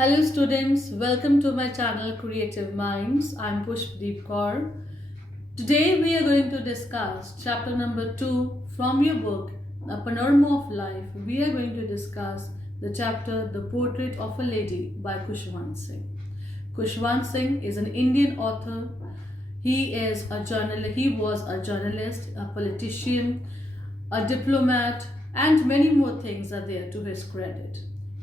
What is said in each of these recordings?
Hello students, welcome to my channel Creative Minds. I'm Pushpdeep Kaur. Today we are going to discuss chapter number 2 from your book The Panorama of Life. We are going to discuss the chapter The Portrait of a Lady by Khushwant Singh. Khushwant Singh is an Indian author. He was a journalist, a politician, a diplomat, and many more things are there to his credit.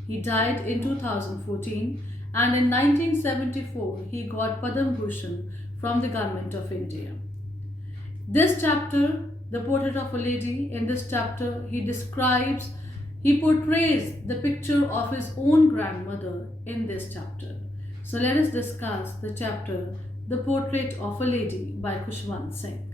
He died in 2014 and in 1974 he got Padma Bhushan from the Government of India. This chapter, The Portrait of a Lady, in this chapter he portrays the picture of his own grandmother in this chapter. So let us discuss the chapter The Portrait of a Lady by Khushwant Singh.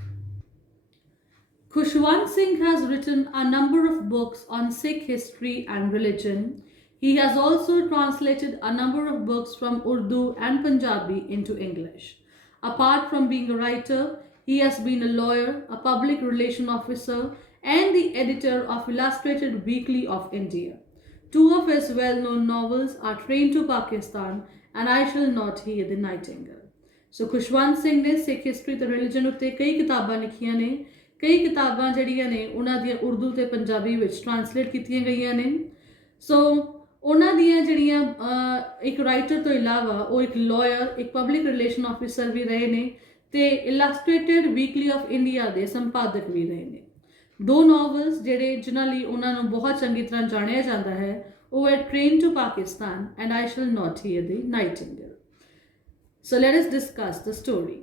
Khushwant Singh has written a number of books on Sikh history and religion. He has also translated a number of books from Urdu and Punjabi into English. Apart from being a writer, he has been a lawyer, a public relation officer, and the editor of Illustrated Weekly of India. Two of his well-known novels are Train to Pakistan and I Shall Not Hear the Nightingale. So Khushwant Singh ने Sikh history ਤੇ religion ਉੱਤੇ ਕਈ ਕਿਤਾਬਾਂ ਲਿਖੀਆਂ ਨੇ। ਕਈ ਕਿਤਾਬਾਂ ਜਿਹੜੀਆਂ ਨੇ ਉਹਨਾਂ ਦੀਆਂ ਉਰਦੂ ਤੇ ਪੰਜਾਬੀ ਵਿੱਚ ਟ੍ਰਾਂਸਲੇਟ ਕੀਤੀਆਂ ਗਈਆਂ ਨੇ। ਸੋ ਉਹਨਾਂ ਦੀਆਂ ਜਿਹੜੀਆਂ ਇੱਕ ਰਾਈਟਰ ਤੋਂ ਇਲਾਵਾ ਉਹ ਇੱਕ ਲਾਇਰ, ਇੱਕ ਪਬਲਿਕ ਰਿਲੇਸ਼ਨ ਆਫਿਸਰ ਵੀ ਰਹੇ ਨੇ ਤੇ ਇਲਸਟ੍ਰੇਟਡ ਵੀਕਲੀ ਆਫ ਇੰਡੀਆ ਦੇ ਸੰਪਾਦਕ ਵੀ ਰਹੇ ਨੇ। ਦੋ ਨੋਵਲਸ ਜਿਨ੍ਹਾਂ ਲਈ ਉਹਨਾਂ ਨੂੰ ਬਹੁਤ ਚੰਗੀ ਤਰ੍ਹਾਂ ਜਾਣਿਆ ਜਾਂਦਾ ਹੈ ਉਹ ਹੈ train to Pakistan and I shall not hear the nightingale. So let us discuss the story.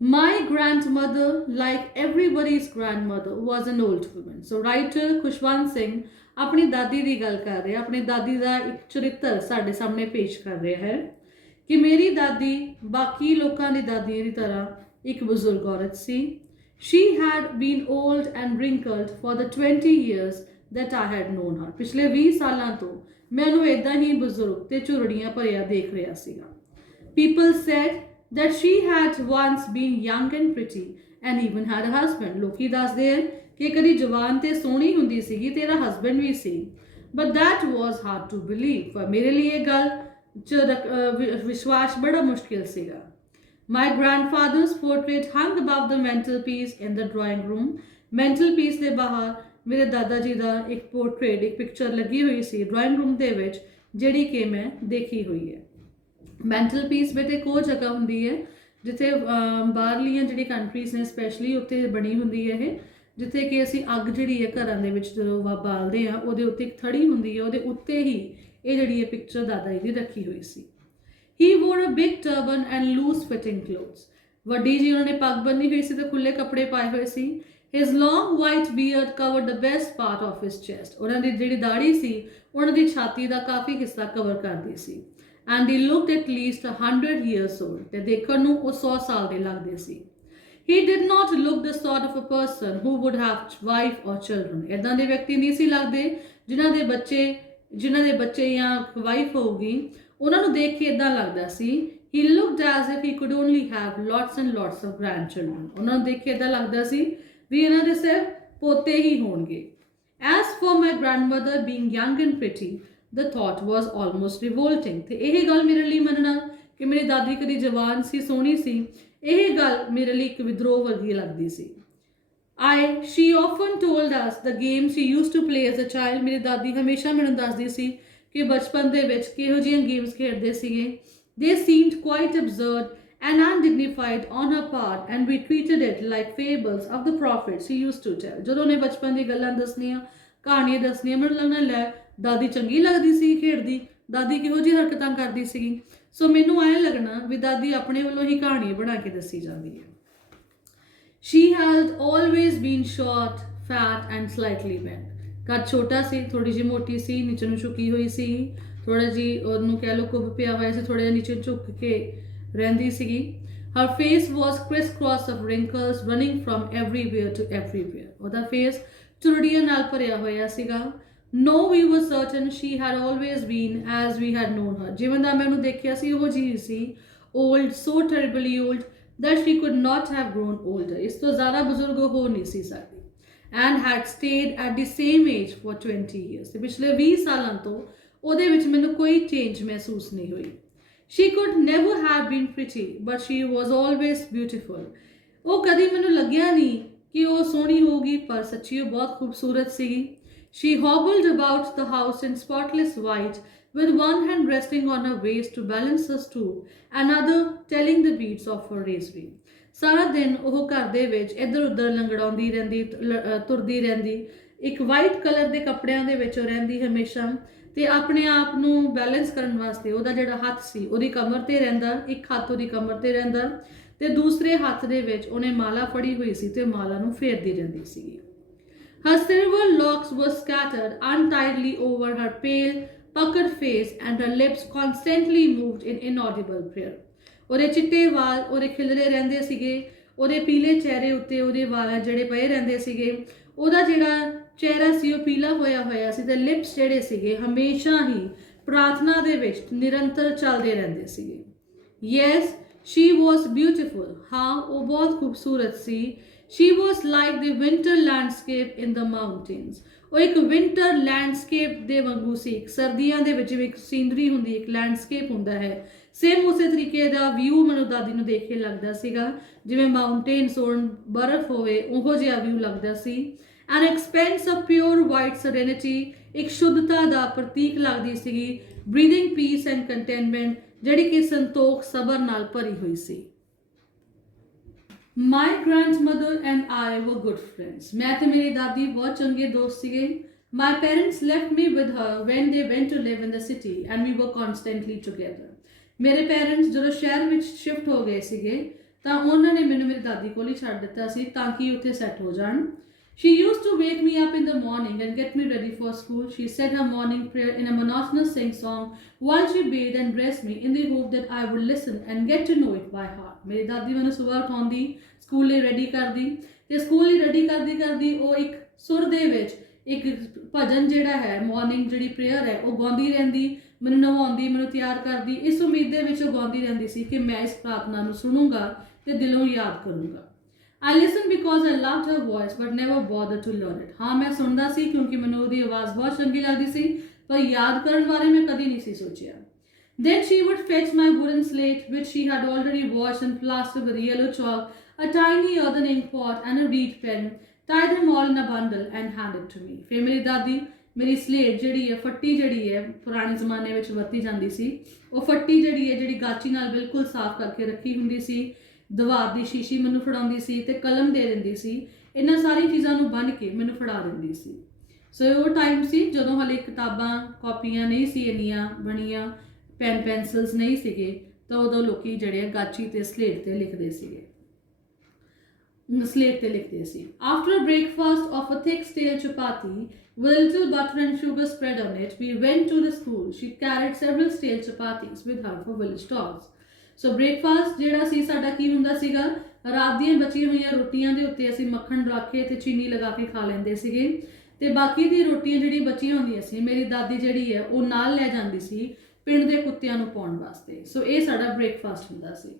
My grandmother, like everybody's grandmother, was an old woman. So writer Khushwant Singh अपनी दादी की गल कर रहे हैं, अपनी दादी का एक चरित्र साढ़े सामने पेश कर रहे हैं कि मेरी दादी बाकी लोगों की दादियों की तरह एक बुजुर्ग औरत सी. She had been old and wrinkled for the 20 years that I had known her. पिछले 20 सालों तो मैं उन्हें इदा ही बुजुर्ग ते झुरड़ियां भरिया देख रहा सीगा. People said that she had once been young and pretty and even had a husband. लोकी दसदे हैं कि कदी जवान ते सोहनी हुंदी सीगी, तेरा हस्बैंड भी सी. But that was hard to believe. पर मेरे लिए गल च विश्वास बड़ा मुश्किल सीगा. My grandfather's portrait hung above the mantelpiece in the drawing room. Mantelpiece ਦੇ ਬਾਹਰ ਮੇਰੇ ਦਾਦਾ ਜੀ ਦਾ ਇੱਕ ਪੋਰਟਰੇਟ, ਇੱਕ ਪਿਕਚਰ ਲੱਗੀ ਹੋਈ ਸੀ ਡਰਾਇੰਗ ਰੂਮ ਦੇ ਵਿੱਚ, ਜਿਹੜੀ ਕਿ ਮੈਂ ਦੇਖੀ ਹੋਈ ਹੈ। ਮੈਂਟਲ ਪੀਸ ਵਿੱਚ ਇੱਕ ਉਹ ਜਗ੍ਹਾ ਹੁੰਦੀ ਹੈ ਜਿੱਥੇ ਬਾਹਰਲੀਆਂ ਜਿਹੜੀ ਕੰਟਰੀਜ਼ ਨੇ ਸਪੈਸ਼ਲੀ ਉੱਥੇ ਬਣੀ ਹੁੰਦੀ ਹੈ ਇਹ, ਜਿੱਥੇ ਕਿ ਅਸੀਂ ਅੱਗ ਜਿਹੜੀ ਹੈ ਘਰਾਂ ਦੇ ਵਿੱਚ ਜਦੋਂ ਬਾਲਦੇ ਹਾਂ ਉਹਦੇ ਉੱਤੇ ਇੱਕ ਥੜੀ ਹੁੰਦੀ ਹੈ, ਉਹਦੇ ਉੱਤੇ ਹੀ ਇਹ ਜਿਹੜੀ ਹੈ ਪਿਕਚਰ ਦਾਦਾ ਜੀ ਦੀ ਰੱਖੀ ਹੋਈ ਸੀ। He wore a big turban and loose fitting clothes. ਵੱਡੀ ਜੀ ਉਹਨਾਂ ਨੇ ਪੱਗ ਬੰਨੀ ਹੋਈ ਸੀ ਤੇ ਖੁੱਲੇ ਕੱਪੜੇ ਪਾਏ ਹੋਏ ਸੀ। His long white beard covered the best part of his chest. ਉਹਨਾਂ ਦੀ ਜਿਹੜੀ ਦਾੜੀ ਸੀ ਉਹਨਾਂ ਦੀ ਛਾਤੀ ਦਾ ਕਾਫੀ ਹਿੱਸਾ ਕਵਰ ਕਰਦੀ ਸੀ। And he looked at least 100 years old. ਤੇ ਦੇਖਣ ਨੂੰ ਉਹ 100 ਸਾਲ ਦੇ ਲੱਗਦੇ ਸੀ। He did not look the sort of a person who would have wife or children. ਇਦਾਂ ਦੇ ਵਿਅਕਤੀ ਨਹੀਂ ਸੀ ਲੱਗਦੇ ਜਿਨ੍ਹਾਂ ਦੇ ਬੱਚੇ ਜਾਂ ਵਾਈਫ ਹੋਊਗੀ, ਉਹਨਾਂ ਨੂੰ ਦੇਖ ਕੇ ਇਦਾਂ ਲੱਗਦਾ ਸੀ। He looked as if he could only have lots and lots of grandchildren. ਉਹਨਾਂ ਨੂੰ ਦੇਖ ਕੇ ਇਦਾਂ ਲੱਗਦਾ ਸੀ ਵੀ ਇਹਨਾਂ ਦੇ ਸਿਰਫ ਪੋਤੇ ਹੀ ਹੋਣਗੇ। As for my grandmother being young and pretty, the thought was almost revolting. ਤੇ ਇਹ ਗੱਲ ਮੇਰੇ ਲਈ ਮੰਨਣਾ ਕਿ ਮੇਰੀ ਦਾਦੀ ਕਦੀ ਜਵਾਨ ਸੀ, ਸੋਹਣੀ ਸੀ, ਇਹ ਗੱਲ ਮੇਰੇ ਲਈ ਇੱਕ ਵਿਦਰੋਹ ਵਰਗੀ ਲੱਗਦੀ ਸੀ। She often told us the games she used to play as a child. ਮੇਰੀ ਦਾਦੀ ਹਮੇਸ਼ਾ ਮੈਨੂੰ ਦੱਸਦੀ ਸੀ ਕਿ ਬਚਪਨ ਦੇ ਵਿੱਚ ਕਿਹੋ ਜਿਹੀਆਂ ਗੇਮਸ ਖੇਡਦੇ ਸੀਗੇ। They seemed quite absurd and undignified on her part and we treated it like fables of the prophets she used to tell. ਜਦੋਂ ਨੇ ਬਚਪਨ ਦੀ ਗੱਲਾਂ ਦੱਸਣੀਆਂ, ਕਹਾਣੀਆਂ ਦੱਸਣੀਆਂ, ਮੈਨੂੰ ਲੱਗਣਾ ਲੈ ਦਾਦੀ ਚੰਗੀ ਲੱਗਦੀ ਸੀ ਖੇਡਦੀ, ਦਾਦੀ ਕਿਹੋ ਜਿਹੀ ਹਰਕਤਾਂ ਕਰਦੀ ਸੀਗੀ। ਸੋ ਮੈਨੂੰ ਐਂ ਲੱਗਣਾ ਵੀ ਦਾਦੀ ਆਪਣੇ ਵੱਲੋਂ ਹੀ ਕਹਾਣੀ ਬਣਾ ਕੇ ਦੱਸੀ ਜਾਂਦੀ ਹੈ। She had always been short, fat and slightly bent. ਕੱਦ ਛੋਟਾ ਸੀ, ਥੋੜੀ ਜਿਹੀ ਮੋਟੀ ਸੀ, ਨੀਚੇ ਨੂੰ ਝੁਕੀ ਹੋਈ ਸੀ, ਥੋੜਾ ਜਿਹੀ ਉਹਨੂੰ ਕਹਿ ਲਓ ਕੁੱਬ ਪਿਆ ਹੋਇਆ ਸੀ, ਥੋੜਾ ਜਿਹਾ ਨੀਚੇ ਝੁਕ ਕੇ ਰਹਿੰਦੀ ਸੀਗੀ। Her face was crisscross of wrinkles running from everywhere to everywhere. ਉਹਦਾ ਫੇਸ ਚੁਰੜੀਆਂ ਨਾਲ ਭਰਿਆ ਹੋਇਆ ਸੀਗਾ। No, we were certain she had always been as we had known her. ਜਿਵੇਂ ਦਾ ਮੈਂ ਉਹਨੂੰ ਦੇਖਿਆ ਸੀ ਉਹ ਜਿਹੀ ਸੀ, old, so terribly old that she could not have grown older. ਇਸ ਤੋਂ ਜ਼ਿਆਦਾ ਬਜ਼ੁਰਗ ਹੋ ਨਹੀਂ ਸੀ ਸਕਦੀ। And had stayed at the same age for 20 years. ਤੇ ਪਿਛਲੇ 20 ਸਾਲਾਂ ਤੋਂ ਉਹਦੇ ਵਿੱਚ ਮੈਨੂੰ ਕੋਈ ਚੇਂਜ ਮਹਿਸੂਸ ਨਹੀਂ ਹੋਈ। She could never have been pretty, but she was always beautiful. ਉਹ ਕਦੀ ਮੈਨੂੰ ਲੱਗਿਆ ਨਹੀਂ ਕਿ ਉਹ ਸੋਹਣੀ ਹੋਊਗੀ, ਪਰ ਸੱਚੀ ਉਹ ਬਹੁਤ ਖੂਬਸੂਰਤ ਸੀਗੀ। She hobbled about the house in spotless white, with one hand resting on her waist to balance her stool, another telling the beats of her rosary. ਸਾਰਾ ਦਿਨ ਉਹ ਘਰ ਦੇ ਵਿੱਚ ਇੱਧਰ ਉੱਧਰ ਲੰਗੜਾਉਂਦੀ ਰਹਿੰਦੀ, ਤੁਰਦੀ ਰਹਿੰਦੀ, ਇੱਕ ਵਾਈਟ ਕਲਰ ਦੇ ਕੱਪੜਿਆਂ ਦੇ ਵਿੱਚ ਰਹਿੰਦੀ ਹਮੇਸ਼ਾ, ਤੇ ਆਪਣੇ ਆਪ ਨੂੰ ਬੈਲੈਂਸ ਕਰਨ ਵਾਸਤੇ ਉਹਦਾ ਜਿਹੜਾ ਹੱਥ ਸੀ ਉਹਦੀ ਕਮਰ ਤੇ ਰਹਿੰਦਾ, ਇੱਕ ਹੱਥ ਉਹਦੀ ਕਮਰ ਤੇ ਰਹਿੰਦਾ ਤੇ ਦੂਸਰੇ ਹੱਥ ਦੇ ਵਿੱਚ ਉਹਨੇ ਮਾਲਾ ਫੜੀ ਹੋਈ ਸੀ ਤੇ ਮਾਲਾ ਨੂੰ ਫੇਰਦੀ ਰਹਿੰਦੀ ਸੀਗੀ। Her silver locks were scattered untidily over her pale, puckered face, and her lips constantly moved in inaudible prayer. ਉਹਦੇ ਚਿੱਟੇ ਵਾਲ ਉਹਦੇ ਖਿਲਰੇ ਰਹਿੰਦੇ ਸੀਗੇ, ਉਹਦੇ ਪੀਲੇ ਚਿਹਰੇ ਉੱਤੇ ਉਹਦੇ ਵਾਲ ਜਿਹੜੇ ਪਏ ਰਹਿੰਦੇ ਸੀਗੇ, ਉਹਦਾ ਜਿਹੜਾ ਚਿਹਰਾ ਸੀ ਉਹ ਪੀਲਾ ਹੋਇਆ ਸੀ ਤੇ ਲਿਪਸ ਜਿਹੜੇ ਸੀਗੇ ਹਮੇਸ਼ਾ ਹੀ ਪ੍ਰਾਰਥਨਾ ਦੇ ਵਿੱਚ ਨਿਰੰਤਰ ਚੱਲਦੇ ਰਹਿੰਦੇ ਸੀਗੇ। Yes, she was beautiful. ਹਾਂ, ਉਹ ਬਹੁਤ ਖੂਬਸੂਰਤ ਸੀ। She was like the winter landscape in the mountains. ਉਹ ਇੱਕ ਵਿੰਟਰ ਲੈਂਡਸਕੇਪ ਦੇ ਵਾਂਗੂ ਸੀ। ਸਰਦੀਆਂ ਦੇ ਵਿੱਚ ਇੱਕ ਸੀਨਰੀ ਹੁੰਦੀ, ਇੱਕ ਲੈਂਡਸਕੇਪ ਹੁੰਦਾ ਹੈ, ਸੇਮ ਉਸੇ ਤਰੀਕੇ ਦਾ ਵਿਊ ਮੈਨੂੰ ਦਾਦੀ ਨੂੰ ਦੇਖ ਕੇ ਲੱਗਦਾ ਸੀਗਾ, ਜਿਵੇਂ ਮਾਊਂਟੇਨਸ ਹੋਣ, ਬਰਫ਼ ਹੋਵੇ, ਉਹੋ ਜਿਹਾ ਵਿਊ ਲੱਗਦਾ ਸੀ। An expanse of pure white serenity, ਇੱਕ ਸ਼ੁੱਧਤਾ ਦਾ ਪ੍ਰਤੀਕ ਲੱਗਦੀ ਸੀਗੀ, breathing peace and contentment, ਜਿਹੜੀ ਕਿ ਸੰਤੋਖ ਸਬਰ ਨਾਲ ਭਰੀ ਹੋਈ ਸੀ। My grandmother and I were good friends. ਮੈਂ ਤੇ ਮੇਰੀ ਦਾਦੀ ਬਹੁਤ ਚੰਗੇ ਦੋਸਤ ਸੀਗੇ। My parents left me with her when they went to live in the city and we were constantly together. ਮੇਰੇ ਪੇਰੈਂਟਸ ਜਦੋਂ ਸ਼ਹਿਰ ਵਿੱਚ ਸ਼ਿਫਟ ਹੋ ਗਏ ਸੀਗੇ ਤਾਂ ਉਹਨਾਂ ਨੇ ਮੈਨੂੰ ਮੇਰੀ ਦਾਦੀ ਕੋਲ ਹੀ ਛੱਡ ਦਿੱਤਾ ਸੀ ਤਾਂ ਕਿ ਉੱਥੇ ਸੈੱਟ ਹੋ ਜਾਣ। She used to wake me up in the morning and get me ready for school. She said her morning prayer in a monotonous sing-song while she bathed and dressed me in the hope that I would listen and get to know it by heart. ਮੇਰੀ ਦਾਦੀ ਮੈਨੂੰ ਸਵੇਰ ਉਠਾਉਂਦੀ, school ਲਈ ready ਕਰਦੀ ਤੇ school ਲਈ ready ਕਰਦੀ ਉਹ ਇੱਕ ਸੁਰ ਦੇ ਵਿੱਚ ਇੱਕ ਭਜਨ ਜਿਹੜਾ ਹੈ, ਮਾਰਨਿੰਗ ਜਿਹੜੀ ਪ੍ਰੇਅਰ ਹੈ ਉਹ ਗਾਉਂਦੀ ਰਹਿੰਦੀ, ਮੈਨੂੰ ਨਵਾਉਂਦੀ, ਮੈਨੂੰ ਤਿਆਰ ਕਰਦੀ, ਇਸ ਉਮੀਦ ਦੇ ਵਿੱਚ ਉਹ ਗਾਉਂਦੀ ਰਹਿੰਦੀ ਸੀ ਕਿ ਮੈਂ ਇਸ ਪ੍ਰਾਰਥਨਾ ਨੂੰ ਸੁਣੂੰਗਾ ਤੇ ਦਿਲੋਂ ਯਾਦ ਕਰੂੰਗਾ। I listened because I loved her voice but never bothered to learn it. ਹਾਂ, ਮੈਂ ਸੁਣਦਾ ਸੀ ਕਿਉਂਕਿ ਮੈਨੂੰ ਉਹਦੀ ਆਵਾਜ਼ ਬਹੁਤ ਚੰਗੀ ਲੱਗਦੀ ਸੀ, ਪਰ ਯਾਦ ਕਰਨ ਬਾਰੇ ਮੈਂ ਕਦੀ ਨਹੀਂ ਸੀ ਸੋਚਿਆ। Then she would fetch my wooden slate, which she had already washed and plastered with yellow chalk, a tiny earthen ink pot and a reed pen, tie them all in a bundle and hand it to me. ਫਿਰ ਮੇਰੀ ਦਾਦੀ ਮੇਰੀ slate ਜਿਹੜੀ ਹੈ, ਫੱਟੀ ਜਿਹੜੀ ਹੈ, ਪੁਰਾਣੇ ਜ਼ਮਾਨੇ ਵਿੱਚ ਵਰਤੀ ਜਾਂਦੀ ਸੀ, ਉਹ ਫੱਟੀ ਜਿਹੜੀ ਹੈ, ਜਿਹੜੀ ਗਾਚੀ ਨਾਲ ਬਿਲਕੁਲ ਸਾਫ਼ ਕਰਕੇ ਰੱਖੀ ਹੁੰਦੀ ਸੀ, ਦਵਾਰ ਦੀ ਸ਼ੀਸ਼ੀ ਮੈਨੂੰ ਫੜਾਉਂਦੀ ਸੀ ਤੇ ਕਲਮ ਦੇ ਦਿੰਦੀ ਸੀ। ਇਹਨਾਂ ਸਾਰੀ ਚੀਜ਼ਾਂ ਨੂੰ ਬੰਨ੍ਹ ਕੇ ਮੈਨੂੰ ਫੜਾ ਦਿੰਦੀ ਸੀ। ਸੋ ਉਹ ਟਾਈਮ ਸੀ ਜਦੋਂ ਹਾਲੇ ਕਿਤਾਬਾਂ ਕਾਪੀਆਂ ਨਹੀਂ ਸੀ ਇੰਨੀਆਂ ਬਣੀਆਂ, ਪੈਨ ਪੈਨਸਿਲਸ ਨਹੀਂ ਸੀਗੇ, ਤਾਂ ਉਦੋਂ ਲੋਕੀ ਜਿਹੜੇ ਗਾਚੀ ਤੇ ਸਲੇਟ ਤੇ ਲਿਖਦੇ ਸੀਗੇ, ਸਲੇਟ ਤੇ ਲਿਖਦੇ ਸੀ। After a breakfast of a thick stale chapati with a little butter and sugar spread on it, we went to the school. She carried several stale chapatis with her for village dogs. So breakfast ਜਿਹੜਾ ਸੀ ਸਾਡਾ ਕੀ ਹੁੰਦਾ ਸੀਗਾ, ਰਾਤ ਦੀਆਂ ਬਚੀਆਂ ਹੋਈਆਂ ਰੋਟੀਆਂ ਦੇ ਉੱਤੇ ਅਸੀਂ ਮੱਖਣ ਰੱਖ ਕੇ ਤੇ ਚੀਨੀ ਲਗਾ ਕੇ ਖਾ ਲੈਂਦੇ ਸੀਗੇ, ਤੇ ਬਾਕੀ ਦੀ ਰੋਟੀਆਂ ਜਿਹੜੀ ਬਚੀਆਂ ਹੁੰਦੀਆਂ ਸੀ ਮੇਰੀ ਦਾਦੀ ਜਿਹੜੀ ਹੈ ਉਹ ਨਾਲ ਲੈ ਜਾਂਦੀ ਸੀ ਪਿੰਡ ਦੇ ਕੁੱਤਿਆਂ ਨੂੰ ਪਾਉਣ ਵਾਸਤੇ। ਸੋ ਇਹ ਸਾਡਾ ਬ੍ਰੇਕਫਾਸਟ ਹੁੰਦਾ ਸੀ।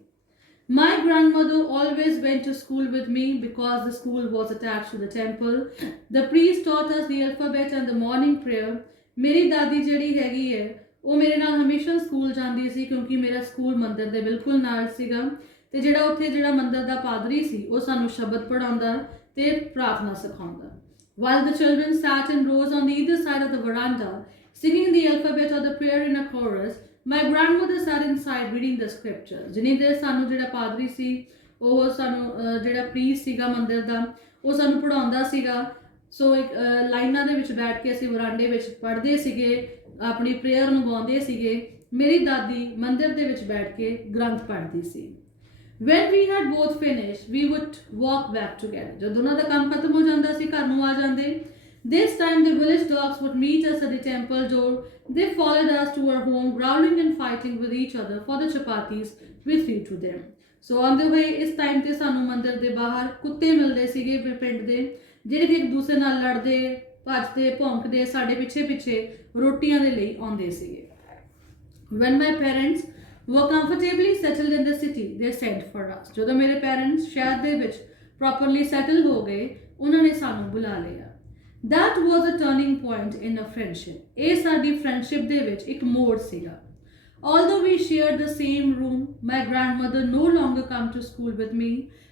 My grandmother always went to school with me because the school was attached to the temple. The priest taught us the alphabet and the morning prayer. ਮੇਰੀ ਦਾਦੀ ਜਿਹੜੀ ਹੈਗੀ ਹੈ ਉਹ ਮੇਰੇ ਨਾਲ ਹਮੇਸ਼ਾ ਸਕੂਲ ਜਾਂਦੀ ਸੀ ਕਿਉਂਕਿ ਮੇਰਾ ਸਕੂਲ ਮੰਦਿਰ ਦੇ ਬਿਲਕੁਲ ਨਾਲ ਸੀਗਾ, ਤੇ ਜਿਹੜਾ ਉੱਥੇ ਜਿਹੜਾ ਮੰਦਿਰ ਦਾ ਪਾਦਰੀ ਸੀ ਉਹ ਸਾਨੂੰ ਸ਼ਬਦ ਪੜ੍ਹਾਉਂਦਾ ਤੇ ਪ੍ਰਾਰਥਨਾ ਸਿਖਾਉਂਦਾ। While the children sat in rows on either side of the veranda, singing the alphabet or the prayer in a chorus, my grandmother sat inside reading the scriptures. ਜਿੰਨੀ ਦੇਰ ਸਾਨੂੰ ਜਿਹੜਾ ਪਾਦਰੀ ਸੀ ਉਹ ਸਾਨੂੰ ਜਿਹੜਾ ਪ੍ਰੀਸਟ ਸੀਗਾ ਮੰਦਿਰ ਦਾ ਉਹ ਸਾਨੂੰ ਪੜ੍ਹਾਉਂਦਾ ਸੀਗਾ। ਸੋ ਇੱਕ ਲਾਈਨਾਂ ਦੇ ਵਿੱਚ ਬੈਠ ਕੇ ਅਸੀਂ ਵਰਾਂਡੇ ਵਿੱਚ ਪੜ੍ਹਦੇ ਸੀਗੇ, ਆਪਣੀ ਪ੍ਰੇਅਰ ਨੂੰ ਗਾਉਂਦੇ ਸੀਗੇ। ਮੇਰੀ ਦਾਦੀ ਮੰਦਿਰ ਦੇ ਵਿੱਚ ਬੈਠ ਕੇ ਗ੍ਰੰਥ ਪੜ੍ਹਦੀ ਸੀ। When we had both finished, we would walk back together. ਜਦ ਦੋਨਾਂ ਦਾ ਕੰਮ ਖਤਮ ਹੋ ਜਾਂਦਾ ਸੀ ਘਰ ਨੂੰ ਆ ਜਾਂਦੇ। This time the village dogs would meet us at the temple door. They followed us to our home, growling and fighting with each other for the chapatis we threw to them. So on the way, ਇਸ time ਤੇ ਸਾਨੂੰ ਮੰਦਿਰ ਦੇ ਬਾਹਰ ਕੁੱਤੇ ਮਿਲਦੇ ਸੀਗੇ ਪਿੰਡ ਦੇ, ਜਿਹੜੇ ਕਿ ਇੱਕ ਦੂਸਰੇ ਨਾਲ ਲੜਦੇ, ਭੱਜਦੇ, ਭੌਂਕਦੇ ਸਾਡੇ ਪਿੱਛੇ ਰੋਟੀਆਂ ਦੇ ਲਈ ਆਉਂਦੇ ਸੀਗੇ। When my parents were comfortably settled in the city, they sent for us. ਜਦੋਂ ਮੇਰੇ ਪੇਰੈਂਟਸ ਸ਼ਹਿਰ ਦੇ ਵਿੱਚ ਪ੍ਰੋਪਰਲੀ ਸੈਟਲ ਹੋ ਗਏ ਉਹਨਾਂ ਨੇ ਸਾਨੂੰ ਬੁਲਾ ਲਿਆ। That was a turning point in a friendship. ਇਹ ਸਾਡੀ friendship ਦੇ ਵਿੱਚ ਇੱਕ ਮੋੜ ਸੀਗਾ. Although we shared the same room, my grandmother no longer come to school with me.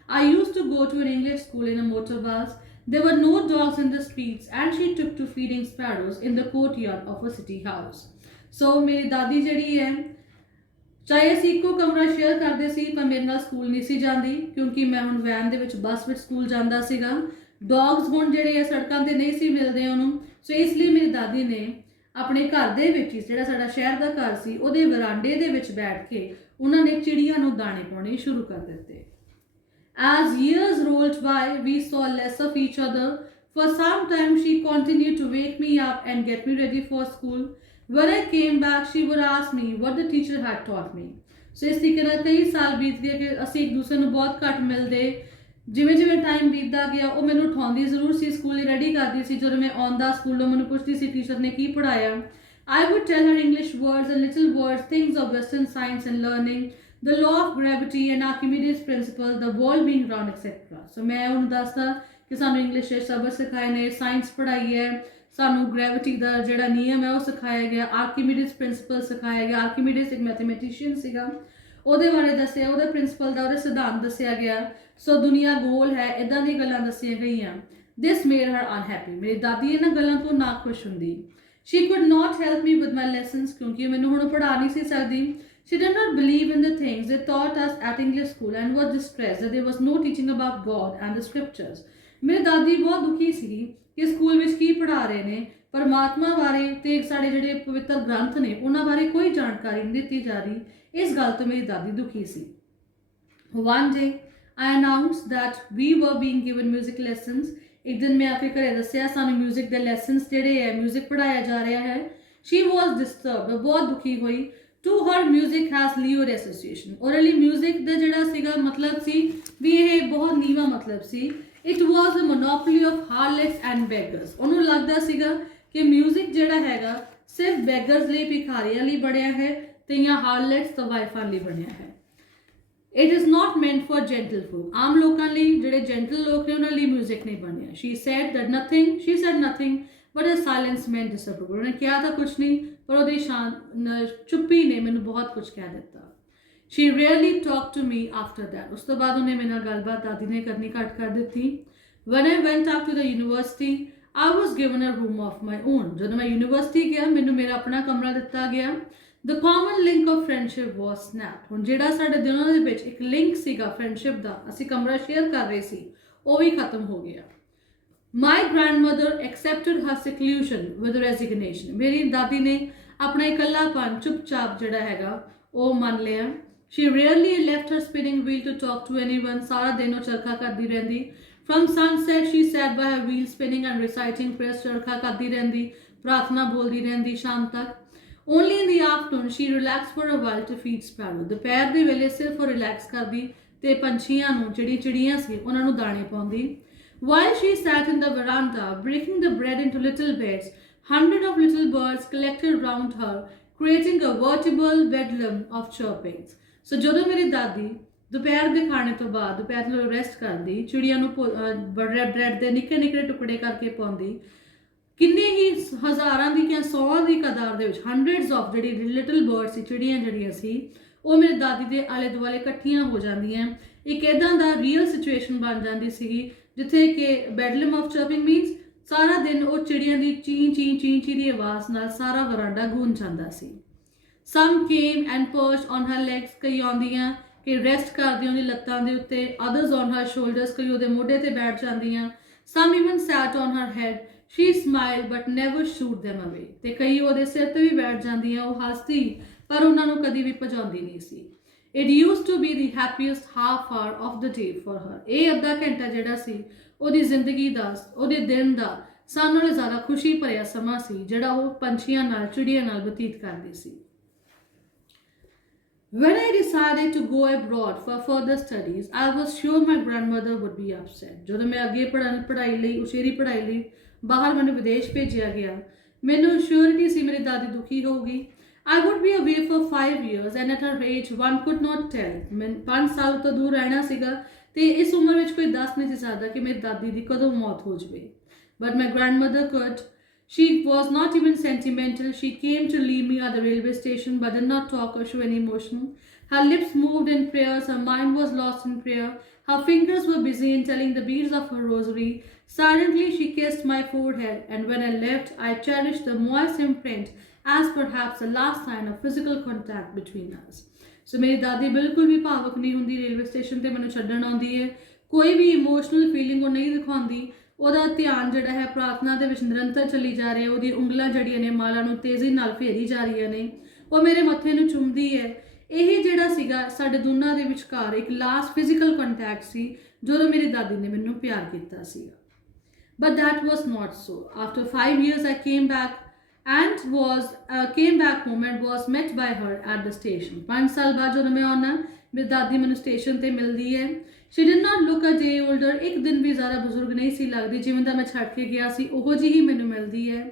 I used to go to an English school in a motor bus. There were no dogs in the streets and she took to feeding sparrows in the courtyard of a city house. So ਮੇਰੀ ਦਾਦੀ ਜਿਹੜੀ ਹੈ, ਚਾਹੇ ਅਸੀਂ ਇੱਕੋ ਕਮਰਾ share ਕਰਦੇ ਸੀ ਪਰ ਮੇਰੇ ਨਾਲ ਸਕੂਲ ਨਹੀਂ ਸੀ ਜਾਂਦੀ ਕਿਉਂਕਿ ਮੈਂ ਹੁਣ ਵੈਨ ਦੇ ਵਿੱਚ ਬੱਸ ਵਿੱਚ ਸਕੂਲ ਜਾਂਦਾ ਸੀਗਾ. ਡੌਗਸ ਹੁਣ ਜਿਹੜੇ ਆ ਸੜਕਾਂ ਤੇ ਨਹੀਂ ਸੀ ਮਿਲਦੇ ਉਹਨੂੰ, ਸੋ ਇਸ ਲਈ ਮੇਰੀ ਦਾਦੀ ਨੇ ਆਪਣੇ ਘਰ ਦੇ ਵਿੱਚ ਹੀ, ਜਿਹੜਾ ਸਾਡਾ ਸ਼ਹਿਰ ਦਾ ਘਰ ਸੀ, ਉਹਦੇ ਵਰਾਂਡੇ ਦੇ ਵਿੱਚ ਬੈਠ ਕੇ ਉਹਨਾਂ ਨੇ ਚਿੜੀਆਂ ਨੂੰ ਦਾਣੇ ਪਾਉਣੇ ਸ਼ੁਰੂ ਕਰ ਦਿੱਤੇ. As years rolled by, we saw less of each other. For some time, she continued to wake me up and get me ready for school. When I came back, she would ask me what the teacher had taught me. So ਇਸ ਤਰੀਕੇ ਨਾਲ ਕਈ ਸਾਲ ਬੀਤ ਗਏ ਕਿ ਅਸੀਂ ਇੱਕ ਦੂਸਰੇ ਨੂੰ ਬਹੁਤ ਘੱਟ ਮਿਲਦੇ. ਜਿਵੇਂ ਜਿਵੇਂ ਟਾਈਮ ਬੀਤਦਾ ਗਿਆ ਉਹ ਮੈਨੂੰ ਉਠਾਉਂਦੀ ਜ਼ਰੂਰ ਸੀ, ਸਕੂਲ ਲਈ ਰੈਡੀ ਕਰਦੀ ਸੀ. ਜਦੋਂ ਮੈਂ ਆਉਂਦਾ ਸਕੂਲੋਂ ਮੈਨੂੰ ਪੁੱਛਦੀ ਸੀ ਟੀਚਰ ਨੇ ਕੀ ਪੜ੍ਹਾਇਆ. I would tell her English words and little words, things of Western science and learning, the law of gravity and Archimedes principle, the world being round, etc. So ਮੈਂ ਉਹਨੂੰ ਦੱਸਦਾ ਕਿ ਸਾਨੂੰ ਇੰਗਲਿਸ਼ ਦੇ ਸ਼ਬਦ ਸਿਖਾਏ ਨੇ, ਸਾਇੰਸ ਪੜ੍ਹਾਈ ਹੈ, ਸਾਨੂੰ ਗ੍ਰੈਵਿਟੀ ਦਾ ਜਿਹੜਾ ਨਿਯਮ ਹੈ ਉਹ ਸਿਖਾਇਆ ਗਿਆ, ਆਰਕੀਮੀਡੀਜ਼ ਪ੍ਰਿੰਸੀਪਲ ਸਿਖਾਇਆ ਗਿਆ. ਆਰਕੀਮੀਡੀਜ਼ ਇੱਕ ਮੈਥਮੈਟੀਸ਼ੀਅਨ ਸੀਗਾ, ਉਹਦੇ ਬਾਰੇ ਦੱਸਿਆ, ਉਹਦੇ ਪ੍ਰਿੰਸੀਪਲ ਦਾ, ਉਹਦੇ ਸਿਧਾਂਤ ਦੱਸਿਆ ਗਿਆ. ਸੋ ਦੁਨੀਆ ਗੋਲ ਹੈ, ਇੱਦਾਂ ਦੀਆਂ ਗੱਲਾਂ ਦੱਸੀਆਂ ਗਈਆਂ. ਦਿਸ ਮੇਡ ਹਰ ਅਨਹੈਪੀ. ਮੇਰੀ ਦਾਦੀ ਇਹਨਾਂ ਗੱਲਾਂ ਤੋਂ ਨਾ ਖੁਸ਼ ਹੁੰਦੀ. She could not help me with my lessons ਕਿਉਂਕਿ ਮੈਨੂੰ ਹੁਣ ਪੜ੍ਹਾ ਨਹੀਂ ਸੀ ਸਕਦੀ. She did not believe in the things they taught us at English school and was distressed that there was no teaching about God and the scriptures. ਮੇਰੀ ਦਾਦੀ ਬਹੁਤ ਦੁਖੀ ਸੀ ਕਿ ਸਕੂਲ ਵਿੱਚ ਕੀ ਪੜ੍ਹਾ ਰਹੇ ਨੇ, ਪਰਮਾਤਮਾ ਬਾਰੇ ਤੇ ਸਾਡੇ ਜਿਹੜੇ ਪਵਿੱਤਰ ਗ੍ਰੰਥ ਨੇ ਉਹਨਾਂ ਬਾਰੇ ਕੋਈ ਜਾਣਕਾਰੀ ਨਹੀਂ ਦਿੱਤੀ ਜਾ ਰਹੀ. ਇਸ ਗੱਲ ਤੋਂ ਮੇਰੀ ਦਾਦੀ ਦੁਖੀ ਸੀ. One day I announced that we were being given music lessons. ਇੱਕ ਦਿਨ ਮੈਂ ਆ ਕੇ ਘਰੇ ਦੱਸਿਆ ਸਾਨੂੰ ਮਿਊਜ਼ਿਕ ਦੇ ਲੈਸਨਸ ਜਿਹੜੇ ਹੈ, ਮਿਊਜ਼ਿਕ ਪੜ੍ਹਾਇਆ ਜਾ ਰਿਹਾ ਹੈ. She was disturbed, ਬਹੁਤ ਦੁਖੀ ਹੋਈ. To her, music has Leod association. ਉਹਦੇ ਲਈ ਮਿਊਜ਼ਿਕ ਦਾ ਜਿਹੜਾ ਸੀਗਾ ਮਤਲਬ ਸੀ ਵੀ ਇਹ ਬਹੁਤ ਨੀਵਾਂ ਮਤਲਬ ਸੀ. It was a monopoly of harlots and beggars. ਉਹਨੂੰ ਲੱਗਦਾ ਸੀਗਾ ਕਿ ਮਿਊਜ਼ਿਕ ਜਿਹੜਾ ਹੈਗਾ ਸਿਰਫ ਬੈਗਰਸ ਲਈ, ਭਿਖਾਰੀਆਂ ਲਈ ਬਣਿਆ ਹੈ ਤੇ ਜਾਂ ਹਾਰਲੈਟਸ ਤੇ ਵਾਈਫਾਂ ਲਈ ਬਣਿਆ ਹੈ. It is not meant for gentle folk. ਆਮ ਲੋਕਾਂ ਲਈ, ਜਿਹੜੇ ਜੈਂਟਲ ਲੋਕ ਨੇ ਉਹਨਾਂ ਲਈ ਮਿਊਜ਼ਿਕ ਨਹੀਂ ਬਣਿਆ. She said nothing but a silence meant disapproval. ਉਹਨੇ ਕਿਹਾ ਤਾਂ ਕੁਛ ਨਹੀਂ ਪਰ ਉਹਦੀ ਚੁੱਪੀ ਨੇ ਮੈਨੂੰ ਬਹੁਤ ਕੁਝ ਕਹਿ ਦਿੱਤਾ. She rarely talked to me after that. ਉਸ ਤੋਂ ਬਾਅਦ ਉਹਨੇ ਮੇਰੇ ਨਾਲ ਗੱਲਬਾਤ ਦਾਦੀ ਨੇ ਕਰਨੀ ਘੱਟ ਕਰ ਦਿੱਤੀ. When I went up to the university, I was given a room of my own. ਜਦੋਂ ਮੈਂ ਯੂਨੀਵਰਸਿਟੀ ਗਿਆ ਮੈਨੂੰ ਮੇਰਾ ਆਪਣਾ ਕਮਰਾ ਦਿੱਤਾ ਗਿਆ. The common link of friendship was snapped. ਹੁਣ ਜਿਹੜਾ ਸਾਡੇ ਦੋਨਾਂ ਦੇ ਵਿੱਚ ਇੱਕ ਲਿੰਕ ਸੀਗਾ ਫਰੈਂਡਸ਼ਿਪ ਦਾ, ਅਸੀਂ ਕਮਰਾ ਸ਼ੇਅਰ ਕਰ ਰਹੇ ਸੀ, ਉਹ ਵੀ ਖਤਮ ਹੋ ਗਿਆ. My grandmother accepted her seclusion with resignation. ਮੇਰੀ ਦਾਦੀ ਨੇ ਆਪਣਾ ਇਕੱਲਾਪਨ ਚੁੱਪਚਾਪ ਜਿਹੜਾ ਹੈਗਾ ਉਹ ਮੰਨ ਲਿਆ. She rarely left her spinning wheel to talk to anyone. ਸਾਰਾ ਦਿਨ ਉਹ ਚਰਖਾ ਕਰਦੀ ਰਹਿੰਦੀ. From sunset she sat by her wheel spinning and reciting prayers. ਚਰਖਾ ਕਰਦੀ ਰਹਿੰਦੀ, ਪ੍ਰਾਰਥਨਾ ਬੋਲਦੀ ਰਹਿੰਦੀ ਸ਼ਾਮ ਤੱਕ. Only in the afternoon she relaxed for a while to feed sparrow. ਦੁਪਹਿਰ ਦੇ ਵੇਲੇ ਸਿਰਫ ਉਹ ਰਿਲੈਕਸ ਕਰਦੀ ਤੇ ਪੰਛੀਆਂ ਨੂੰ, ਜਿਹੜੀ ਚਿੜੀਆਂ ਸੀ ਉਹਨਾਂ ਨੂੰ ਦਾਣੇ ਪਾਉਂਦੀ. While she sat in the veranda breaking the bread into little bits, hundreds of little birds collected round her, creating a veritable bedlam of chirpings. So ਜਦੋਂ ਮੇਰੀ ਦਾਦੀ ਦੁਪਹਿਰ ਦੇ ਖਾਣੇ ਤੋਂ ਬਾਅਦ ਦੁਪਹਿਰ ਨੂੰ ਰੈਸਟ ਕਰਦੀ, ਚਿੜੀਆਂ ਨੂੰ ਬ੍ਰੈਡ ਦੇ ਨਿੱਕੇ ਨਿੱਕੇ ਟੁਕੜੇ ਕਰਕੇ ਪਾਉਂਦੀ, ਕਿੰਨੇ ਹੀ ਹਜ਼ਾਰਾਂ ਦੀ ਜਾਂ ਸੌਆਂ ਦੀ ਕਦਾਰ ਦੇ ਵਿੱਚ ਹੰਡਰਡਸ ਆਫ ਜਿਹੜੀ ਲਿਟਲ ਬਰਡ ਸੀ, ਚਿੜੀਆਂ ਜਿਹੜੀਆਂ ਸੀ, ਉਹ ਮੇਰੀ ਦਾਦੀ ਦੇ ਆਲੇ ਦੁਆਲੇ ਇਕੱਠੀਆਂ ਹੋ ਜਾਂਦੀਆਂ. ਇੱਕ ਇੱਦਾਂ ਦਾ ਰੀਅਲ ਸਿਚੁਏਸ਼ਨ ਬਣ ਜਾਂਦੀ ਸੀਗੀ ਜਿੱਥੇ ਕਿ ਬੈਡਲਮ ਆਫ ਚਰਪਿੰਗ ਮੀਨਸ ਸਾਰਾ ਦਿਨ ਉਹ ਚਿੜੀਆਂ ਦੀ ਚੀਂ ਚੀਂ ਚੀਂ ਚੀਂ ਦੀ ਆਵਾਜ਼ ਨਾਲ ਸਾਰਾ ਵਰਾਂਡਾ ਗੂੰਜ ਜਾਂਦਾ ਸੀ. Some came and perched on her legs. ਕਈ ਆਉਂਦੀਆਂ ਕਿ ਰੈਸਟ ਕਰਦੀਆਂ ਉਹਦੀ ਲੱਤਾਂ ਦੇ ਉੱਤੇ. Others on her shoulders. ਕਈ ਉਹਦੇ ਮੋਢੇ ਤੇ ਬੈਠ ਜਾਂਦੀਆਂ. Some even sat on her head. She smiled but never shooed them away. ਤੇ ਕਈ ਉਹਦੇ ਸਿਰ ਤੇ ਵੀ ਬੈਠ ਜਾਂਦੀਆਂ. ਉਹ ਹੱਸਦੀ ਪਰ ਉਹਨਾਂ ਨੂੰ ਕਦੀ ਵੀ ਭਜਾਉਂਦੀ ਨਹੀਂ ਸੀ. It used to be the happiest half hour of the day for her. ਇਹ ਅੱਧਾ ਘੰਟਾ ਜਿਹੜਾ ਸੀ ਉਹਦੀ ਜ਼ਿੰਦਗੀ ਦਾ, ਉਹਦੇ ਦਿਨ ਦਾ ਸਾਰਿਆਂ ਨਾਲੋਂ ਜ਼ਿਆਦਾ ਖੁਸ਼ੀ ਭਰਿਆ ਸਮਾਂ ਸੀ ਜਿਹੜਾ ਉਹ ਪੰਛੀਆਂ ਨਾਲ, ਚਿੜੀਆਂ ਨਾਲ ਬਤੀਤ ਕਰਦੀ ਸੀ. When I decided to go abroad for further studies, I was sure my grandmother would be upset. ਜਦੋਂ ਮੈਂ ਅੱਗੇ ਪੜ੍ਹਾਈ ਲਈ, ਉਚੇਰੀ ਪੜ੍ਹਾਈ ਲਈ ਬਾਹਰ ਮੈਨੂੰ ਵਿਦੇਸ਼ ਭੇਜਿਆ ਗਿਆ, ਮੈਨੂੰ ਸ਼ੋਰਿਟੀ ਸੀ ਮੇਰੀ ਦਾਦੀ ਦੁਖੀ ਹੋਊਗੀ. I would be away for 5 years and at her age one could not tell. ਮੈਂ 5 ਸਾਲ ਤੋਂ ਦੂਰ ਰਹਿਣਾ ਸੀਗਾ ਤੇ ਇਸ ਉਮਰ ਵਿੱਚ ਕੋਈ ਦੱਸ ਨਹੀਂ ਸੀ ਸਕਦਾ ਕਿ ਮੇਰੀ ਦਾਦੀ ਦੀ ਕਦੋਂ ਮੌਤ ਹੋ ਜਾਵੇ. but my grandmother could. She was not even sentimental. She came to leave me at the railway station but did not talk or show any emotion. Her lips moved in prayers, her mind was lost in prayer. Her fingers were busy in telling the beads of her rosary. Silently, she kissed my forehead, and when I left, I cherished the moist imprint as perhaps the last sign of physical contact between us. So मेरी दादी बिल्कुल भी भावुक नहीं होंगी railway station ते मैनू छड्डण आउंदी है कोई भी इमोशनल फीलिंग वो नहीं दिखाती ਉਹਦਾ ਧਿਆਨ ਜਿਹੜਾ ਹੈ ਪ੍ਰਾਰਥਨਾ ਦੇ ਵਿੱਚ ਨਿਰੰਤਰ ਚੱਲੀ ਜਾ ਰਿਹਾ ਉਹਦੀ ਉਂਗਲਾਂ ਜਿਹੜੀਆਂ ਨੇ ਮਾਲਾ ਨੂੰ ਤੇਜ਼ੀ ਨਾਲ ਫੇਰੀ ਜਾ ਰਹੀਆਂ ਨੇ ਉਹ ਮੇਰੇ ਮੱਥੇ ਨੂੰ ਚੁੰਮਦੀ ਹੈ ਇਹ ਜਿਹੜਾ ਸੀਗਾ ਸਾਡੇ ਦੋਨਾਂ ਦੇ ਵਿਚਕਾਰ ਇੱਕ ਲਾਸਟ ਫਿਜ਼ੀਕਲ ਕੰਟੈਕਟ ਸੀ ਜਦੋਂ ਮੇਰੀ ਦਾਦੀ ਨੇ ਮੈਨੂੰ ਪਿਆਰ ਕੀਤਾ ਸੀਗਾ but that was not so. After 5 years I came back home and was met by her at the station. 5 ਸਾਲ ਬਾਅਦ ਜਦੋਂ ਮੈਂ ਆਉਣਾ ਮੇਰੀ ਦਾਦੀ ਮੈਨੂੰ ਸਟੇਸ਼ਨ ਤੇ ਮਿਲਦੀ ਹੈ She did not look a day older. ਇੱਕ ਦਿਨ ਵੀ ਜ਼ਿਆਦਾ ਬਜ਼ੁਰਗ ਨਹੀਂ ਸੀ ਲੱਗਦੀ ਜਿਵੇਂ ਦਾ ਮੈਂ ਛੱਡ ਕੇ ਗਿਆ ਸੀ ਉਹੋ ਜਿਹੀ ਮੈਨੂੰ ਮਿਲਦੀ ਹੈ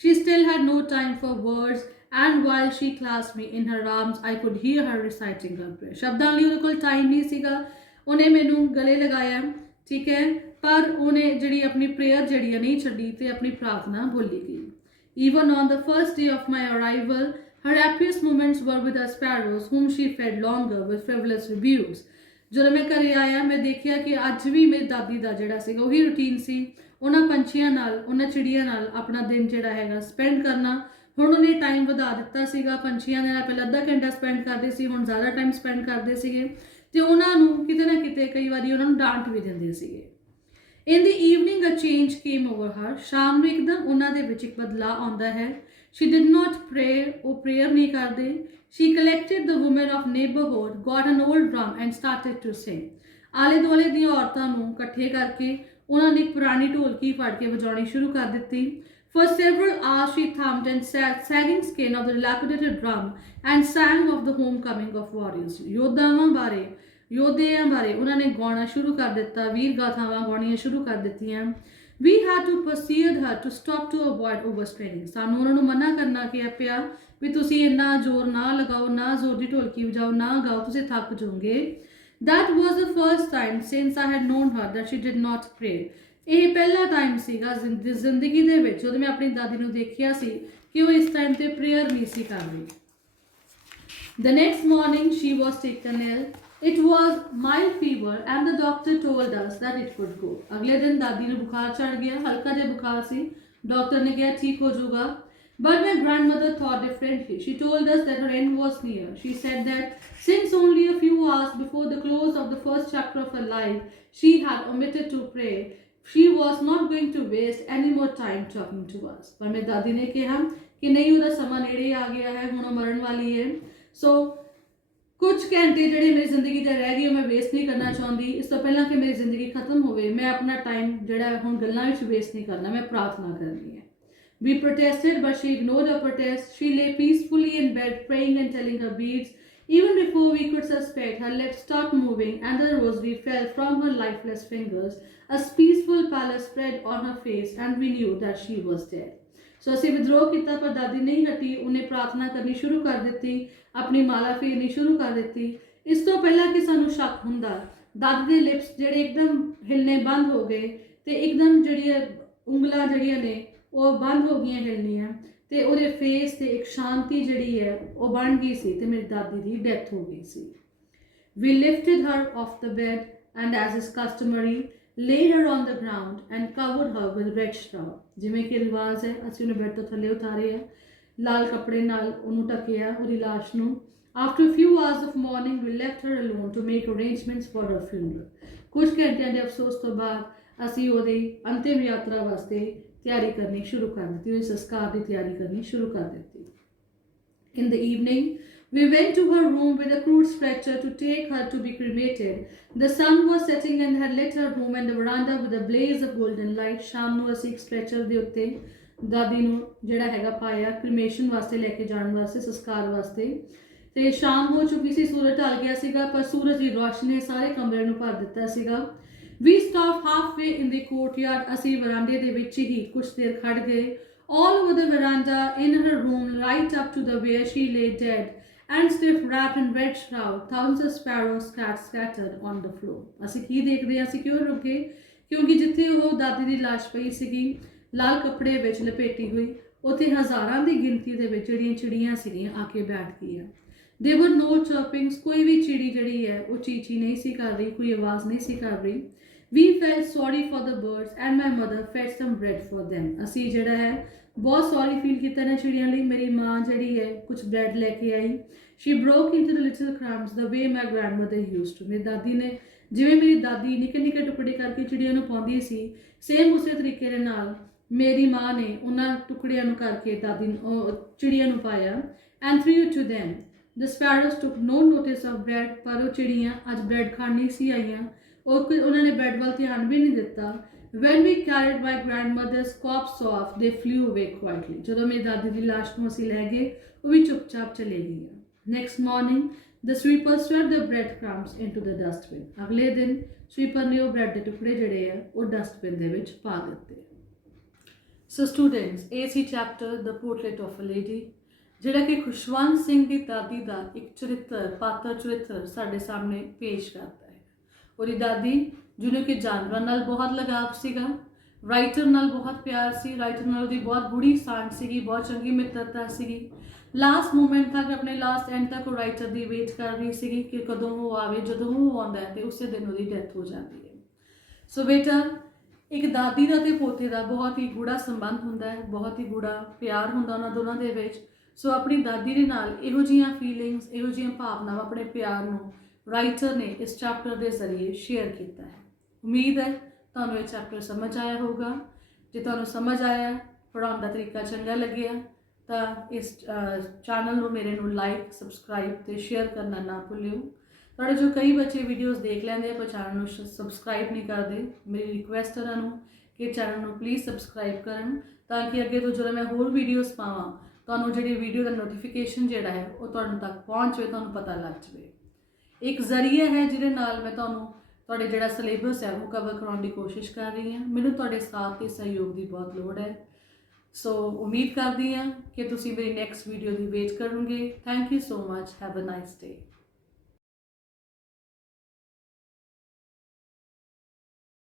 She still had no time for words and while she clasped me in her arms I could hear her reciting her prayer. ਸ਼ਬਦਾਂ ਲਈ ਉਹਦੇ ਕੋਲ ਟਾਈਮ ਨਹੀਂ ਸੀਗਾ ਉਹਨੇ ਮੈਨੂੰ ਗਲੇ ਲਗਾਇਆ ਠੀਕ ਹੈ ਪਰ ਉਹਨੇ ਜਿਹੜੀ ਆਪਣੀ ਪ੍ਰੇਅਰ ਜਿਹੜੀ ਹੈ ਨਹੀਂ ਛੱਡੀ ਤੇ ਆਪਣੀ ਪ੍ਰਾਰਥਨਾ ਭੁੱਲੀ ਗਈ Even on the first day of my arrival her happiest moments were with the sparrows whom she fed longer with frivolous rebukes. ਜਦੋਂ ਮੈਂ ਘਰੇ ਆਇਆ ਮੈਂ ਦੇਖਿਆ ਕਿ ਅੱਜ ਵੀ ਮੇਰੀ ਦਾਦੀ ਦਾ ਜਿਹੜਾ ਸੀਗਾ ਉਹੀ ਰੂਟੀਨ ਸੀ ਉਹਨਾਂ ਪੰਛੀਆਂ ਨਾਲ ਉਹਨਾਂ ਚਿੜੀਆਂ ਨਾਲ ਆਪਣਾ ਦਿਨ ਜਿਹੜਾ ਹੈਗਾ ਸਪੈਂਡ ਕਰਨਾ ਹੁਣ ਉਹਨੇ ਟਾਈਮ ਵਧਾ ਦਿੱਤਾ ਸੀਗਾ ਪੰਛੀਆਂ ਦੇ ਨਾਲ ਪਹਿਲਾਂ ਅੱਧਾ ਘੰਟਾ ਸਪੈਂਡ ਕਰਦੇ ਸੀ ਹੁਣ ਜ਼ਿਆਦਾ ਟਾਈਮ ਸਪੈਂਡ ਕਰਦੇ ਸੀਗੇ ਤੇ ਉਹਨਾਂ ਨੂੰ ਕਿਤੇ ਨਾ ਕਿਤੇ ਕਈ ਵਾਰੀ ਉਹਨਾਂ ਨੂੰ ਡਾਂਟ ਵੀ ਦਿੰਦੇ ਸੀਗੇ In the evening a change came over her. ਸ਼ਾਮ ਨੂੰ ਇੱਕਦਮ ਉਹਨਾਂ ਦੇ ਵਿੱਚ ਇੱਕ ਬਦਲਾਅ ਆਉਂਦਾ ਹੈ She did not pray ਉਹ prayer ਨਹੀਂ ਕਰਦੇ She collected the women of neighborhood, got an old drum and started to sing. ਆਲੇ ਦੁਆਲੇ ਦੀਆਂ ਔਰਤਾਂ ਨੂੰ ਇਕੱਠੇ ਕਰਕੇ ਉਹਨਾਂ ਨੇ ਇੱਕ ਪੁਰਾਣੀ ਢੋਲਕੀ ਫੜ ਕੇ ਵਜਾਉਣੀ ਸ਼ੁਰੂ ਕਰ ਦਿੱਤੀ For several hours she thrummed and sagging skin of the dilapidated drum and sang of the homecoming of warriors. ਯੋਧਿਆਂ ਬਾਰੇ ਉਹਨਾਂ ਨੇ ਗਾਉਣਾ ਸ਼ੁਰੂ ਕਰ ਦਿੱਤਾ ਵੀਰ ਗਾਥਾਵਾਂ ਗਾਉਣੀਆਂ ਸ਼ੁਰੂ ਕਰ ਦਿੱਤੀਆਂ We had to persuade her to stop to avoid overstraining. ਸਾਨੂੰ ਉਹਨਾਂ ਨੂੰ ਮਨਾ ਕਰਨਾ ਪਿਆ ਵੀ ਤੁਸੀਂ ਇੰਨਾ ਜ਼ੋਰ ਨਾ ਲਗਾਓ ਨਾ ਜ਼ੋਰ ਦੀ ਢੋਲਕੀ ਵਜਾਓ ਨਾ ਗਾਓ ਤੁਸੀਂ ਥੱਕ ਜਾਓਗੇ That was the first time since I had known her that she did not pray. ਇਹ ਪਹਿਲਾ ਟਾਈਮ ਸੀਗਾ ਜ਼ਿੰਦਗੀ ਦੇ ਵਿੱਚ ਜਦੋਂ ਮੈਂ ਆਪਣੀ ਦਾਦੀ ਨੂੰ ਦੇਖਿਆ ਸੀ ਕਿ ਉਹ ਇਸ ਟਾਈਮ ਤੇ ਪ੍ਰੇਅਰ ਨਹੀਂ ਸੀ ਕਰ ਰਹੀ The next morning she was taken ill. It was mild fever and the doctor told us that it would go. अगले दिन दादी ने बुखार चढ़ गया हल्का जिहा बुखार सी डॉक्टर ने कहा ठीक हो जाऊगा But my grandmother thought differently. She told us that her end was near. She said that since only a few hours before the close of the first chapter of her life she had omitted to pray, she was not going to waste any more time talking to us. पर मेरी दादी ने कहा कि नहीं ਉਹਦਾ ਸਮਾਂ ਨੇੜੇ ਆ ਗਿਆ ਹੈ ਹੁਣ ਮਰਨ ਵਾਲੀ ਹੈ So ਕੁਝ ਘੰਟੇ ਜਿਹੜੇ ਮੇਰੀ ਜ਼ਿੰਦਗੀ 'ਚ ਰਹਿ ਗਏ ਮੈਂ ਵੇਸਟ ਨਹੀਂ ਕਰਨਾ ਚਾਹੁੰਦੀ ਇਸ ਤੋਂ ਪਹਿਲਾਂ ਕਿ ਮੇਰੀ ਜ਼ਿੰਦਗੀ ਖਤਮ ਹੋਵੇ ਮੈਂ ਆਪਣਾ ਟਾਈਮ ਜਿਹੜਾ ਹੁਣ ਗੱਲਾਂ ਵਿੱਚ ਵੇਸਟ ਨਹੀਂ ਕਰਨਾ ਮੈਂ ਪ੍ਰਾਰਥਨਾ ਕਰਨੀ ਹੈ We protested but she ignored our protest. She lay peacefully in bed praying and telling her beads. Even before we could suspect, her lips stopped moving and the rosary fell from her lifeless fingers. A peaceful pallor spread on her face and we knew that she was dead. So ਅਸੀਂ ਵਿਦਰੋਹ ਕੀਤਾ ਪਰ ਦਾਦੀ ਨਹੀਂ ਹਟੀ ਉਹਨੇ ਪ੍ਰਾਰਥਨਾ ਕਰਨੀ ਸ਼ੁਰੂ ਕਰ ਦਿੱਤੀ ਆਪਣੀ ਮਾਲਾ ਫੇਰਨੀ ਸ਼ੁਰੂ ਕਰ ਦਿੱਤੀ ਇਸ ਤੋਂ ਪਹਿਲਾਂ ਕਿ ਸਾਨੂੰ ਸ਼ੱਕ ਹੁੰਦਾ ਦਾਦੀ ਦੇ ਲਿਪਸ ਜਿਹੜੇ ਇੱਕਦਮ ਹਿਲਨੇ ਬੰਦ ਹੋ ਗਏ ਤੇ ਇੱਕਦਮ ਜਿਹੜੀਆਂ ਉਂਗਲਾਂ ਜਿਹੜੀਆਂ ਨੇ ਉਹ ਬੰਦ ਹੋ ਗਈਆਂ ਹਿਲਣੀਆਂ ਤੇ ਉਹਦੇ ਫੇਸ ਤੇ ਇੱਕ ਸ਼ਾਂਤੀ ਜਿਹੜੀ ਹੈ ਉਹ ਬਣ ਗਈ ਸੀ ਤੇ ਮੇਰੀ ਦਾਦੀ ਦੀ ਡੈਥ ਹੋ ਗਈ ਸੀ We lifted her off the bed and as is customary laid her on the ground and covered her with red straw. ਜਿਵੇਂ ਕਿ ਰਿਵਾਜ਼ ਹੈ ਅਸੀਂ ਉਹਨੂੰ ਬੈੱਡ ਤੋਂ ਥੱਲੇ ਉਤਾਰਿਆ ਲਾਲ ਕੱਪੜੇ ਨਾਲ ਉਹਨੂੰ ਢੱਕਿਆ ਉਹਦੀ ਲਾਸ਼ ਨੂੰ After a few hours of mourning we left her alone to make arrangements for her funeral. ਕੁਝ ਘੰਟਿਆਂ ਦੇ ਅਫਸੋਸ ਤੋਂ ਬਾਅਦ ਅਸੀਂ ਉਹਦੀ ਅੰਤਿਮ ਯਾਤਰਾ ਵਾਸਤੇ ਤਿਆਰੀ ਕਰਨੀ ਸ਼ੁਰੂ ਕਰ ਦਿੱਤੀ ਉਹਦੇ ਸੰਸਕਾਰ ਦੀ ਤਿਆਰੀ ਕਰਨੀ ਸ਼ੁਰੂ ਕਰ ਦਿੱਤੀ In the evening we went to her room with a crude stretcher to take her to be cremated. The sun was setting and had lit her room and the veranda with a blaze of golden light. ਸ਼ਾਮ ਨੂੰ ਅਸੀਂ ਇੱਕ stretcher ਦੇ ਉੱਤੇ ਦਾਦੀ ਨੂੰ ਜਿਹੜਾ ਹੈਗਾ ਪਾਇਆ ਕ੍ਰੀਮੇਸ਼ਨ ਵਾਸਤੇ ਲੈ ਕੇ ਜਾਣ ਵਾਸਤੇ ਸੰਸਕਾਰ ਵਾਸਤੇ ਤੇ ਸ਼ਾਮ ਹੋ ਚੁੱਕੀ ਸੀ ਸੂਰਜ ਢਲ ਗਿਆ ਸੀਗਾ ਪਰ ਸੂਰਜ ਦੀ ਰੋਸ਼ਨੀ ਨੇ ਸਾਰੇ ਕਮਰੇ ਨੂੰ ਭਰ ਦਿੱਤਾ ਸੀਗਾ We stopped halfway in the courtyard. ਅਸੀਂ ਵਰਾਂਡੇ ਦੇ ਵਿੱਚ ਹੀ ਕੁਝ ਦੇਰ ਖੜ ਗਏ All over the veranda, in her room, right up to the where she lay dead and stiff wrapped in red shroud, thousands of sparrows scattered on the floor. ਅਸੀਂ ਕੀ ਦੇਖਦੇ ਹਾਂ ਅਸੀਂ ਕਿਉਂ ਰੁਕੇ ਕਿਉਂਕਿ ਜਿੱਥੇ ਉਹ ਦਾਦੀ ਦੀ ਲਾਸ਼ ਪਈ ਸੀਗੀ ਲਾਲ ਕੱਪੜੇ ਵਿੱਚ ਲਪੇਟੀ ਹੋਈ ਉੱਥੇ ਹਜ਼ਾਰਾਂ ਦੀ ਗਿਣਤੀ ਦੇ ਵਿੱਚ ਜਿਹੜੀਆਂ ਚਿੜੀਆਂ ਸੀਗੀਆਂ ਆ ਕੇ ਬੈਠ ਗਈਆਂ। ਦੇਵਰ ਨੋ ਚਰਪਿੰਗਸ, ਕੋਈ ਵੀ ਚਿੜੀ ਜਿਹੜੀ ਹੈ ਉਹ ਚੀਚੀ ਨਹੀਂ ਸੀ ਕਰ ਰਹੀ, ਕੋਈ ਆਵਾਜ਼ ਨਹੀਂ ਸੀ ਕਰ ਰਹੀ। We felt sorry for the birds and my mother fed some bread for them। ਅਸੀਂ ਜਿਹੜਾ ਹੈ ਬਹੁਤ ਸੌਰੀ ਫੀਲ ਕੀਤਾ ਨਾ ਚਿੜੀਆਂ ਲਈ। ਮੇਰੀ ਮਾਂ ਜਿਹੜੀ ਹੈ ਕੁਝ ਬ੍ਰੈਡ ਲੈ ਕੇ ਆਈ। She broke into the little crumbs the way my grandmother used to. ਮੇਰੀ ਦਾਦੀ ਨੇ, ਜਿਵੇਂ ਮੇਰੀ ਦਾਦੀ ਨਿੱਕੇ ਨਿੱਕੇ ਟੁਕੜੇ ਕਰਕੇ ਚਿੜੀਆਂ ਨੂੰ ਪਾਉਂਦੀ ਸੀ, ਸੇਮ ਉਸੇ ਤਰੀਕੇ ਦੇ ਨਾਲ ਮੇਰੀ ਮਾਂ ਨੇ ਉਹਨਾਂ ਟੁਕੜਿਆਂ ਨੂੰ ਕਰਕੇ ਚਿੜੀਆਂ ਨੂੰ ਪਾਇਆ। And threw to them the sparrows took no notice of bread. ਪਰ ਉਹ ਚਿੜੀਆਂ ਅੱਜ ਬ੍ਰੈਡ ਖਾਣ ਨਹੀਂ ਸੀ ਆਈਆਂ, ਉਹਨਾਂ ਨੇ ਬ੍ਰੈਡ ਵੱਲ ਧਿਆਨ ਵੀ ਨਹੀਂ ਦਿੱਤਾ। When we carried my grandmother's corpse off, they flew away quietly। ਜਦੋਂ ਮੇਰੀ ਦਾਦੀ ਦੀ ਲਾਸ਼ ਨੂੰ ਅਸੀਂ ਲੈ ਗਏ, ਉਹ ਵੀ ਚੁੱਪਚਾਪ ਚਲੇ ਗਈਆਂ। Next morning, the sweeper swept the bread crumbs into the dustbin। ਅਗਲੇ ਦਿਨ ਸਵੀਪਰ ਨੇ ਉਹ ਬ੍ਰੈਡ ਦੇ ਟੁਕੜੇ ਜਿਹੜੇ ਆ ਉਹ ਡਸਟਬਿਨ ਦੇ ਵਿੱਚ ਪਾ ਦਿੱਤੇ। ਸੋ ਸਟੂਡੈਂਟਸ, ਇਹ ਸੀ chapter the portrait of a lady, ਜਿਹੜਾ ਕਿ ਖੁਸ਼ਵੰਤ ਸਿੰਘ ਦੀ ਦਾਦੀ ਦਾ ਇੱਕ ਚਰਿੱਤਰ ਸਾਡੇ ਸਾਹਮਣੇ ਪੇਸ਼ ਕਰਦਾ ਹੈ। ਉਹਦੀ ਦਾਦੀ ਜਿਹਨੂੰ ਕਿ ਜਾਨਵਰਾਂ ਨਾਲ ਬਹੁਤ ਲਗਾਵ ਸੀਗਾ, ਰਾਈਟਰ ਨਾਲ ਬਹੁਤ ਪਿਆਰ ਸੀ, ਰਾਈਟਰ ਨਾਲ ਉਹਦੀ ਬਹੁਤ ਗੂੜੀ ਸਾਂਝ ਸੀਗੀ, ਬਹੁਤ ਚੰਗੀ ਮਿੱਤਰਤਾ ਸੀਗੀ। ਲਾਸਟ ਮੂਮੈਂਟ ਤੱਕ, ਆਪਣੇ ਲਾਸਟ ਐਂਡ ਤੱਕ ਉਹ ਰਾਈਟਰ ਦੀ ਵੇਟ ਕਰ ਰਹੀ ਸੀਗੀ ਕਿ ਕਦੋਂ ਉਹ ਆਵੇ। ਜਦੋਂ ਉਹ ਆਉਂਦਾ ਹੈ ਤੇ ਉਸੇ ਦਿਨ ਉਹਦੀ ਡੈਥ ਹੋ ਜਾਂਦੀ ਹੈ। ਸੋ ਬੇਟਾ, ਇੱਕ ਦਾਦੀ ਦਾ ਤੇ ਪੋਤੇ ਦਾ ਬਹੁਤ ਹੀ ਗੂੜਾ ਸੰਬੰਧ ਹੁੰਦਾ ਹੈ, ਬਹੁਤ ਹੀ ਗੂੜਾ ਪਿਆਰ ਹੁੰਦਾ ਉਹਨਾਂ ਦੋਨਾਂ ਦੇ ਵਿੱਚ। ਸੋ ਆਪਣੀ ਦਾਦੀ ਦੇ ਨਾਲ ਇਹੋ ਜਿਹੀਆਂ ਫੀਲਿੰਗਸ, ਇਹੋ ਜਿਹੀਆਂ ਭਾਵਨਾਵਾਂ, ਆਪਣੇ ਪਿਆਰ ਨੂੰ ਰਾਈਟਰ ਨੇ ਇਸ ਚੈਪਟਰ ਦੇ ਜ਼ਰੀਏ ਸ਼ੇਅਰ ਕੀਤਾ ਹੈ। ਉਮੀਦ ਹੈ ਤੁਹਾਨੂੰ ਇਹ ਚੈਪਟਰ ਸਮਝ ਆਇਆ ਹੋਊਗਾ। ਜੇ ਤੁਹਾਨੂੰ ਸਮਝ ਆਇਆ, ਪੜ੍ਹਾਉਣ ਦਾ ਤਰੀਕਾ ਚੰਗਾ ਲੱਗਿਆ, ਤਾਂ ਇਸ ਚੈਨਲ ਨੂੰ ਮੇਰੇ ਨੂੰ ਲਾਈਕ, ਸਬਸਕ੍ਰਾਈਬ ਤੇ ਸ਼ੇਅਰ ਕਰਨਾ ਨਾ ਭੁੱਲਿਓ। ਤੁਹਾਡੇ ਜੋ ਕਈ ਬੱਚੇ ਵੀਡੀਓਜ਼ ਦੇਖ ਲੈਂਦੇ ਆ ਪਰ ਚੈਨਲ ਨੂੰ ਸਬਸਕ੍ਰਾਈਬ ਨਹੀਂ ਕਰਦੇ, ਮੇਰੀ ਰਿਕੁਐਸਟ ਉਹਨਾਂ ਨੂੰ ਕਿ ਚੈਨਲ ਨੂੰ ਪਲੀਜ਼ ਸਬਸਕ੍ਰਾਈਬ ਕਰਨ, ਤਾਂ ਕਿ ਅੱਗੇ ਤੋਂ ਜਦੋਂ ਮੈਂ ਹੋਰ ਵੀਡੀਓਜ਼ ਪਾਵਾਂ ਤੁਹਾਨੂੰ ਜਿਹੜੀ ਵੀਡੀਓ ਦਾ ਨੋਟੀਫਿਕੇਸ਼ਨ ਜਿਹੜਾ ਹੈ ਉਹ ਤੁਹਾਨੂੰ ਤੱਕ ਪਹੁੰਚ ਜਾਵੇ, ਤੁਹਾਨੂੰ ਪਤਾ ਲੱਗ ਜਾਵੇ। ਇੱਕ ਜ਼ਰੀਆ ਹੈ ਜਿਹਦੇ ਨਾਲ ਮੈਂ ਤੁਹਾਨੂੰ ਤੁਹਾਡੇ ਜਿਹੜਾ ਸਿਲੇਬਸ ਹੈ ਉਹ ਕਵਰ ਕਰਾਉਣ ਦੀ ਕੋਸ਼ਿਸ਼ ਕਰ ਰਹੀ ਹਾਂ। ਮੈਨੂੰ ਤੁਹਾਡੇ ਸਾਥ ਤੇ ਸਹਿਯੋਗ ਦੀ ਬਹੁਤ ਲੋੜ ਹੈ। ਸੋ ਉਮੀਦ ਕਰਦੀ ਹਾਂ ਕਿ ਤੁਸੀਂ ਮੇਰੀ ਨੈਕਸਟ ਵੀਡੀਓ ਦੀ ਵੇਟ ਕਰੋਗੇ। Thank you so much. Have a nice day.